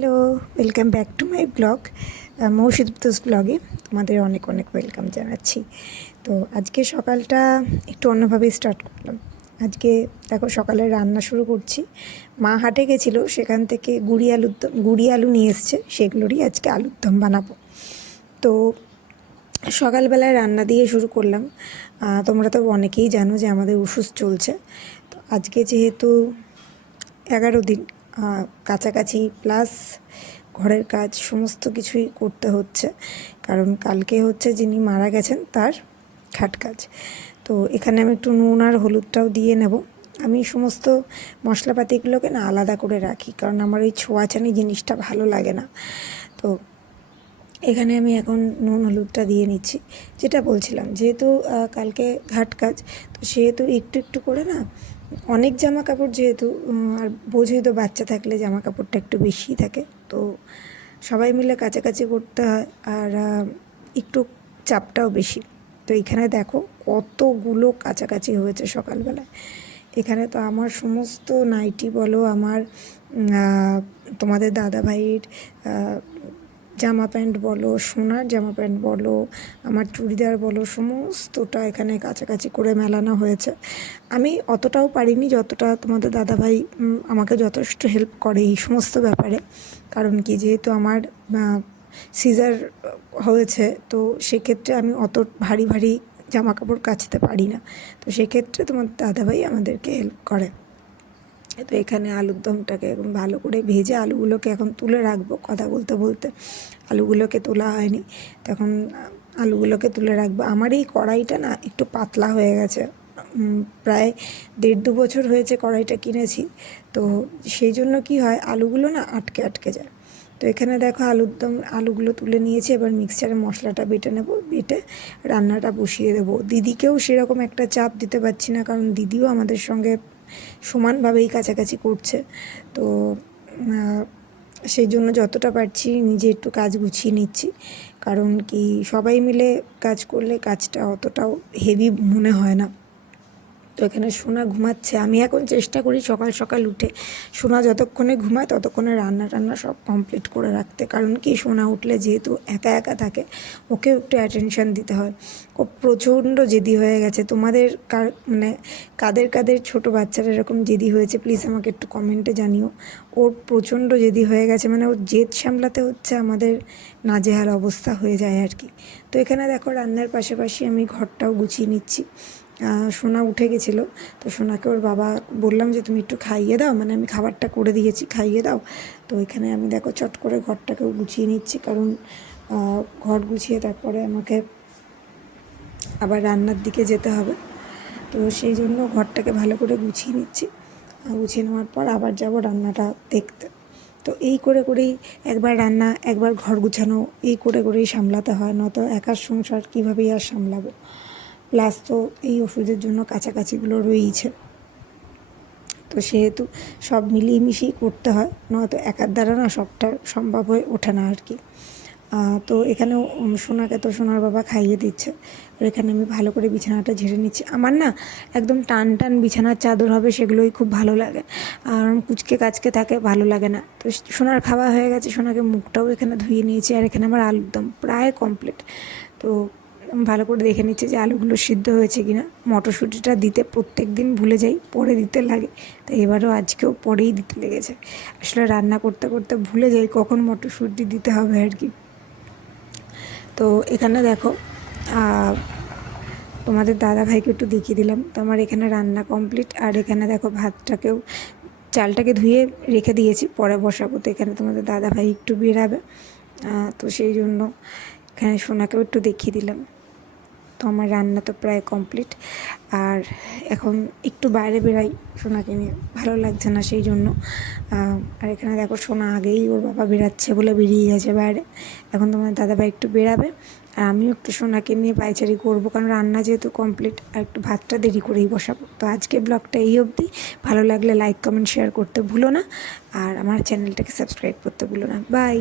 Hello, welcome back to my blog. মৌসুদ ব্লগে তোমাদের অনেক অনেক ওয়েলকাম জানাচ্ছি। তো আজকে সকালটা একটু অন্যভাবে স্টার্ট করলাম। আজকে দেখো সকালে রান্না শুরু করছি। মা হাটে গেছিলো, সেখান থেকে গুড়ি আলু নিয়ে এসছে, সেগুলোরই আজকে আলুর দম বানাবো। তো সকালবেলায় রান্না দিয়ে শুরু করলাম। তোমরা তো অনেকেই জানো যে আমাদের ওষুধ চলছে। তো আজকে যেহেতু 11 দিন কাছাকাছি প্লাস ঘরের কাজ সমস্ত কিছুই করতে হচ্ছে, কারণ কালকে হচ্ছে যিনি মারা গেছেন তার খাট কাজ। তো এখানে আমি একটু নুন আর হলুদটাও দিয়ে নেব। আমি সমস্ত মশলাপাতিগুলোকে না আলাদা করে রাখি, কারণ আমার ওই ছোঁয়াছানি জিনিসটা ভালো লাগে না। তো এখানে আমি এখন নুন হলুদটা দিয়ে নিচ্ছি। যেটা বলছিলাম, যেহেতু কালকে ঘাট কাজ, তো সেহেতু একটু একটু করে না অনেক জামা কাপড়, যেহেতু আর বোঝোই তো বাচ্চা থাকলে জামা কাপড়টা একটু বেশিই থাকে, তো সবাই মিলে কাছাকাছি করতে হয়, আর একটু চাপটাও বেশি। তো এখানে দেখো কতগুলো কাছাকাছি হয়েছে সকালবেলায়। এখানে তো আমার সমস্ত নাইটি বলো, আমার তোমাদের দাদাভাইয়ের জামা প্যান্ট বলো, সোনার জামা প্যান্ট বলো, আমার চুড়িদার বলো, সমস্তটা এখানে কাছাকাছি করে মেলানো হয়েছে। আমি অতটাও পারিনি যতটা তোমাদের দাদাভাই আমাকে যথেষ্ট হেল্প করে এই সমস্ত ব্যাপারে। কারণ কি, যেহেতু আমার সিজার হয়েছে, তো সেক্ষেত্রে আমি অত ভারী ভারী জামা কাপড় কাচতে পারি না। তো সেক্ষেত্রে তোমার দাদাভাই আমাদেরকে হেল্প করে। তো এখানে আলুর দমটাকে এখন ভালো করে ভেজে আলুগুলোকে এখন তুলে রাখবো। কথা বলতে বলতে আলুগুলোকে তোলা হয়নি, তখন আলুগুলোকে তুলে রাখবো। আমার এই কড়াইটা না একটু পাতলা হয়ে গেছে, প্রায় 1.5-2 বছর হয়েছে কড়াইটা কিনেছি। তো সেই জন্য কি হয়, আলুগুলো না আটকে আটকে যায়। তো এখানে দেখো আলুগুলো তুলে নিয়েছি। এবার মিক্সচারে মশলাটা বেটে নেব, বেটে রান্নাটা বসিয়ে দেবো। দিদিকেও সেরকম একটা চাপ দিতে পারছি না, কারণ দিদিও আমাদের সঙ্গে সমানভাবেই কাছাকাছি করছে। তো সেই জন্য যতটা পারছি নিজে একটু কাজ গুছিয়ে নিচ্ছি, কারণ কি সবাই মিলে কাজ করলে কাজটা অতটাও হেভি মনে হয় না। তো এখানে সোনা ঘুমাচ্ছে। আমি এখন চেষ্টা করি সকাল সকাল উঠে সোনা যতক্ষণে ঘুমায় ততক্ষণে রান্না টান্না সব কমপ্লিট করে রাখতে, কারণ কি সোনা উঠলে যেহেতু একা একা থাকে, ওকেও একটু অ্যাটেনশান দিতে হয়। ও প্রচণ্ড জেদি হয়ে গেছে। তোমাদের মানে কাদের কাদের ছোটো বাচ্চারা এরকম জেদি হয়েছে প্লিজ আমাকে একটু কমেন্টে জানিও। ওর প্রচণ্ড জেদি হয়ে গেছে, মানে ওর জেদ সামলাতে হচ্ছে আমাদের নাজেহাল অবস্থা হয়ে যায় আর কি। তো এখানে দেখো রান্নার পাশাপাশি আমি ঘরটাও গুছিয়ে নিচ্ছি। সোনা উঠে গেছিলো, তো সোনাকে ওর বাবা বললাম যে তুমি একটু খাইয়ে দাও, মানে আমি খাবারটা করে দিয়েছি, খাইয়ে দাও। তো এখানে আমি দেখো চট করে ঘরটাকেও গুছিয়ে নিচ্ছি, কারণ ঘর গুছিয়ে তারপরে আমাকে আবার রান্নার দিকে যেতে হবে। তো সেই জন্য ঘরটাকে ভালো করে গুছিয়ে নিচ্ছি। গুছিয়ে নেওয়ার পর আবার যাব রান্নাটা দেখতে। তো এই করে করেই একবার রান্না একবার ঘর গুছানো, এই করে করেই সামলাতে হয়, নয়তো একার সংসার কীভাবেই আর সামলাবো। প্লাস তো এই ওষুধের জন্য কাছাকাছিগুলো রয়েইছে, তো সেহেতু সব মিলিয়ে মিশিয়ে করতে হয়, নয়তো একার দ্বারা না সবটা সম্ভব হয়ে ওঠে না আর কি। তো এখানেও সোনাকে তো সোনার বাবা খাইয়ে দিচ্ছে, আর এখানে আমি ভালো করে বিছানাটা ঝেড়ে নিচ্ছি। আমার না একদম টান টান বিছানার চাদর হবে সেগুলোই খুব ভালো লাগে, আর কুচকে কাচকে থাকে ভালো লাগে না। তো সোনার খাওয়া হয়ে গেছে, সোনাকে মুখটাও এখানে ধুয়ে নিয়েছি, আর এখানে আমার আলুর দম প্রায় কমপ্লিট। তো ভালো করে দেখে নিচ্ছি যে আলুগুলো সিদ্ধ হয়েছে কিনা। মটরশুঁটিটা দিতে প্রত্যেক দিন ভুলে যাই, পরে দিতে লাগে, তো এবারও আজকেও পরেই দিতে লেগেছে। আসলে রান্না করতে করতে ভুলে যাই কখন মটরশুঁটি দিতে হবে আর কি। তো এখানে দেখো তোমাদের দাদাভাইকে একটু দেখিয়ে দিলাম। তো আমার এখানে রান্না কমপ্লিট, আর এখানে দেখো ভাতটাকেও চালটাকে ধুয়ে রেখে দিয়েছি, পরে বসাবো। তো এখানে তোমাদের দাদাভাই একটু বেরাবে, তো সেই জন্য এখানে সোনাকেও একটু দেখিয়ে দিলাম। তো আমার রান্না তো প্রায় কমপ্লিট, আর এখন একটু বাইরে বেরাই সোনাকে নিয়ে, ভালো লাগছে না সেই জন্য। আর এখানে দেখো সোনা আগেই ওর বাবা বেরাচ্ছে বলে বেরিয়ে গেছে বাইরে। এখন তোমার দাদাভাই একটু বেরাবে, আর আমিও একটু সোনাকে নিয়ে পায়চারি করবো, কারণ রান্না যেহেতু কমপ্লিট, আর একটু ভাতটা দেরি করেই বসাবো। তো আজকে ব্লগটা এই অবধি। ভালো লাগলে লাইক কমেন্ট শেয়ার করতে ভুলো না, আর আমার চ্যানেলটাকে সাবস্ক্রাইব করতে ভুলো না। বাই।